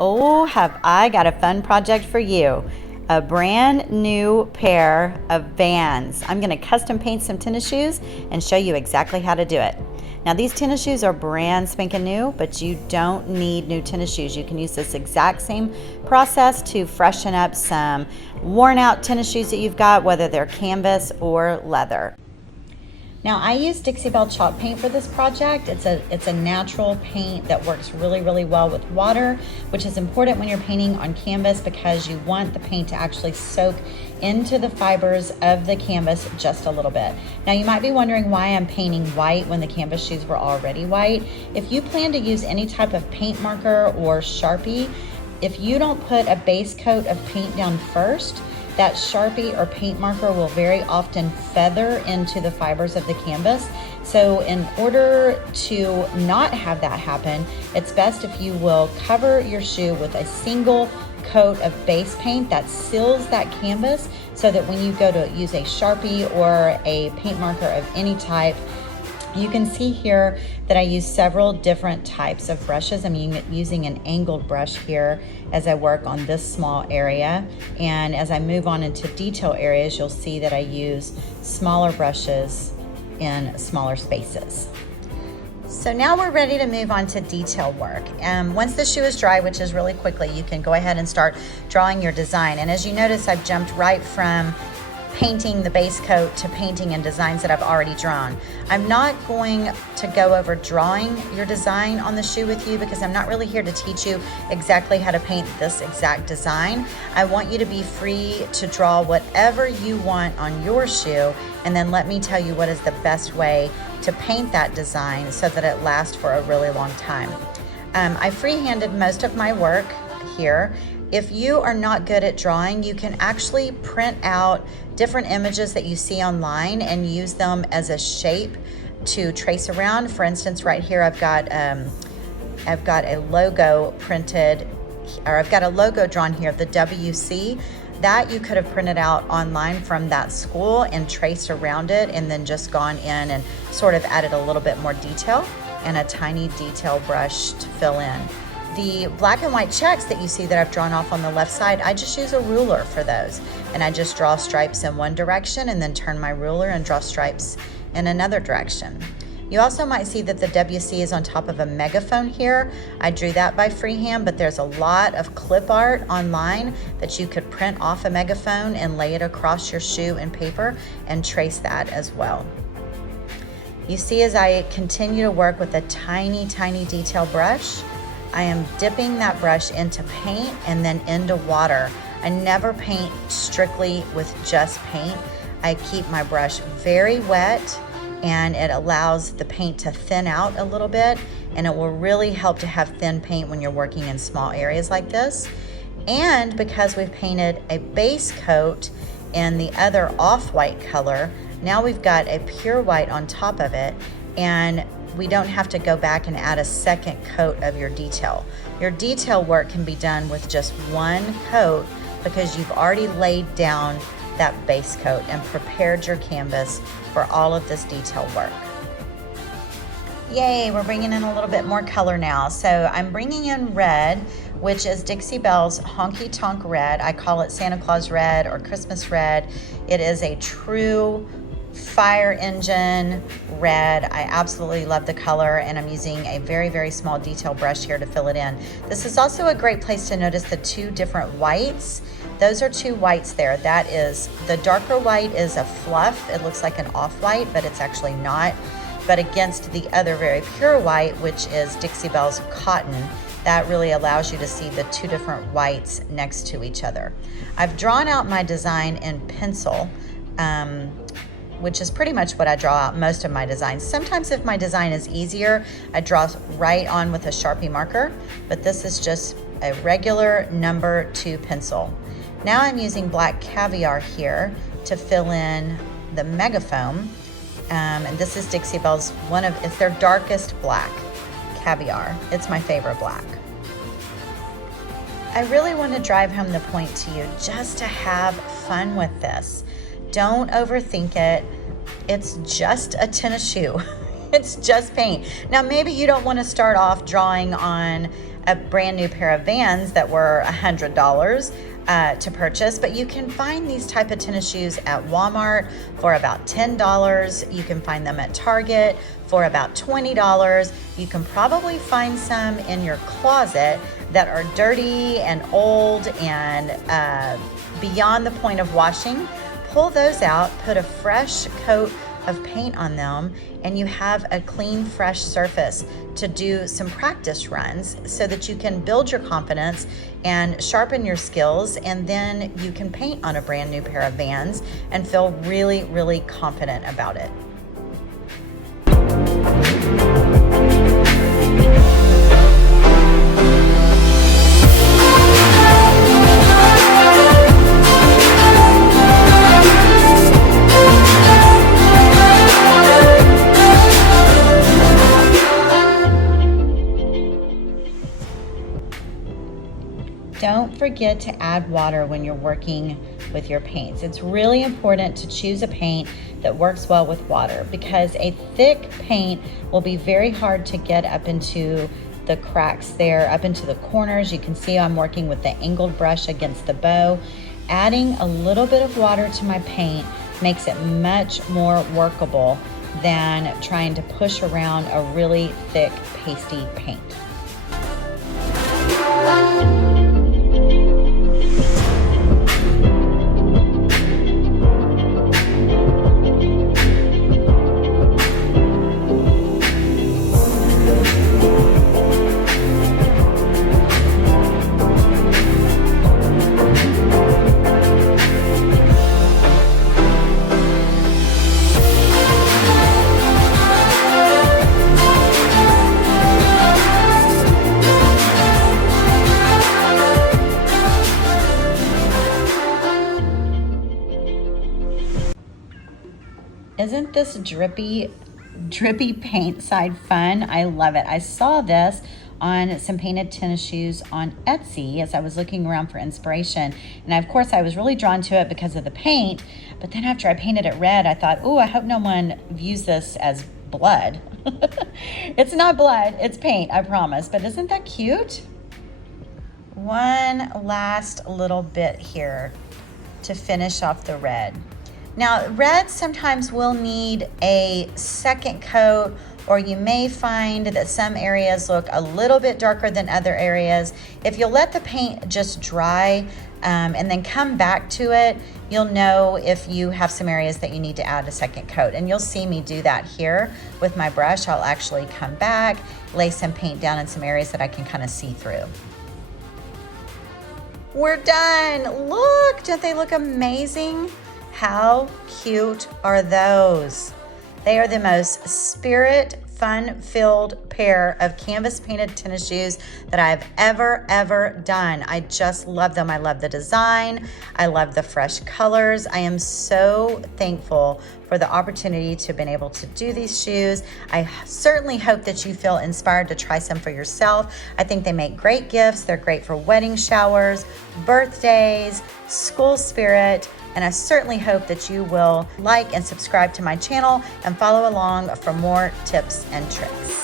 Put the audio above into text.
Oh, have I got a fun project for you. A brand new pair of Vans. I'm gonna custom paint some tennis shoes and show you exactly how to do it. Now these tennis shoes are brand spanking new, but you don't need new tennis shoes. You can use this exact same process to freshen up some worn out tennis shoes that you've got, whether they're canvas or leather. Now I use Dixie Belle chalk paint for this project. It's a natural paint that works really, really well with water, which is important when you're painting on canvas because you want the paint to actually soak into the fibers of the canvas just a little bit. Now you might be wondering why I'm painting white when the canvas shoes were already white. If you plan to use any type of paint marker or Sharpie, if you don't put a base coat of paint down first, that Sharpie or paint marker will very often feather into the fibers of the canvas. So in order to not have that happen, it's best if you will cover your shoe with a single coat of base paint that seals that canvas so that when you go to use a Sharpie or a paint marker of any type, you can see here that I use several different types of brushes. I'm using an angled brush here as I work on this small area. And as I move on into detail areas, you'll see that I use smaller brushes in smaller spaces. So now we're ready to move on to detail work. Once the shoe is dry, which is really quickly, you can go ahead and start drawing your design. And as you notice, I've jumped right from painting the base coat to painting in designs that I've already drawn. I'm not going to go over drawing your design on the shoe with you because I'm not really here to teach you exactly how to paint this exact design. I want you to be free to draw whatever you want on your shoe, and then let me tell you what is the best way to paint that design so that it lasts for a really long time. I freehanded most of my work here. If you are not good at drawing, you can actually print out different images that you see online and use them as a shape to trace around. For instance, right here I've got a logo printed, or I've got a logo drawn here, the WC. That you could have printed out online from that school and traced around it and then just gone in and sort of added a little bit more detail and a tiny detail brush to fill in. The black and white checks that you see that I've drawn off on the left side, I just use a ruler for those. And I just draw stripes in one direction and then turn my ruler and draw stripes in another direction. You also might see that the WC is on top of a megaphone here. I drew that by freehand, but there's a lot of clip art online that you could print off a megaphone and lay it across your shoe and paper and trace that as well. You see, as I continue to work with a tiny, tiny detail brush, I am dipping that brush into paint and then into water. I never paint strictly with just paint. I keep my brush very wet and it allows the paint to thin out a little bit, and it will really help to have thin paint when you're working in small areas like this. And because we've painted a base coat in the other off-white color, now we've got a pure white on top of it, and we don't have to go back and add a second coat of your detail. Your detail work can be done with just one coat because you've already laid down that base coat and prepared your canvas for all of this detail work. Yay, we're bringing in a little bit more color now. So I'm bringing in red, which is Dixie Belle's Honky Tonk Red. I call it Santa Claus Red or Christmas Red. It is a true fire engine red. I absolutely love the color, and I'm using a very, very small detail brush here to fill it in. This is also a great place to notice the two different whites. Those are two whites there. That is, the darker white is a fluff. It looks like an off-white, but it's actually not. But against the other very pure white, which is Dixie Belle's Cotton, that really allows you to see the two different whites next to each other. I've drawn out my design in pencil, which is pretty much what I draw out most of my designs. Sometimes if my design is easier, I draw right on with a Sharpie marker, but this is just a regular number 2 pencil. Now I'm using black caviar here to fill in the megafoam, and this is Dixie Belle's, it's their darkest black, caviar. It's my favorite black. I really want to drive home the point to you just to have fun with this. Don't overthink it. It's just a tennis shoe. It's just paint. Now, maybe you don't want to start off drawing on a brand new pair of Vans that were $100 to purchase, but you can find these type of tennis shoes at Walmart for about $10. You can find them at Target for about $20. You can probably find some in your closet that are dirty and old and beyond the point of washing. Pull those out, put a fresh coat of paint on them, and you have a clean, fresh surface to do some practice runs so that you can build your confidence and sharpen your skills, and then you can paint on a brand new pair of Vans and feel really, really confident about it. Don't forget to add water when you're working with your paints. It's really important to choose a paint that works well with water, because a thick paint will be very hard to get up into the cracks there, up into the corners. You can see I'm working with the angled brush against the bow. Adding a little bit of water to my paint makes it much more workable than trying to push around a really thick, pasty paint. Isn't this drippy paint side fun? I love it. I saw this on some painted tennis shoes on Etsy as I was looking around for inspiration. And of course I was really drawn to it because of the paint, but then after I painted it red, I thought, oh, I hope no one views this as blood. It's not blood, it's paint, I promise. But isn't that cute? One last little bit here to finish off the red. Now, red sometimes will need a second coat, or you may find that some areas look a little bit darker than other areas. If you'll let the paint just dry and then come back to it, you'll know if you have some areas that you need to add a second coat. And you'll see me do that here with my brush. I'll actually come back, lay some paint down in some areas that I can kind of see through. We're done. Look, don't they look amazing? How cute are those? They are the most spirit fun-filled pair of canvas painted tennis shoes that I've ever done. I just love them. I love the design. I love the fresh colors. I am so thankful for the opportunity to have been able to do these shoes. I certainly hope that you feel inspired to try some for yourself. I think they make great gifts. They're great for wedding showers, birthdays, school spirit, and I certainly hope that you will like and subscribe to my channel and follow along for more tips and tricks.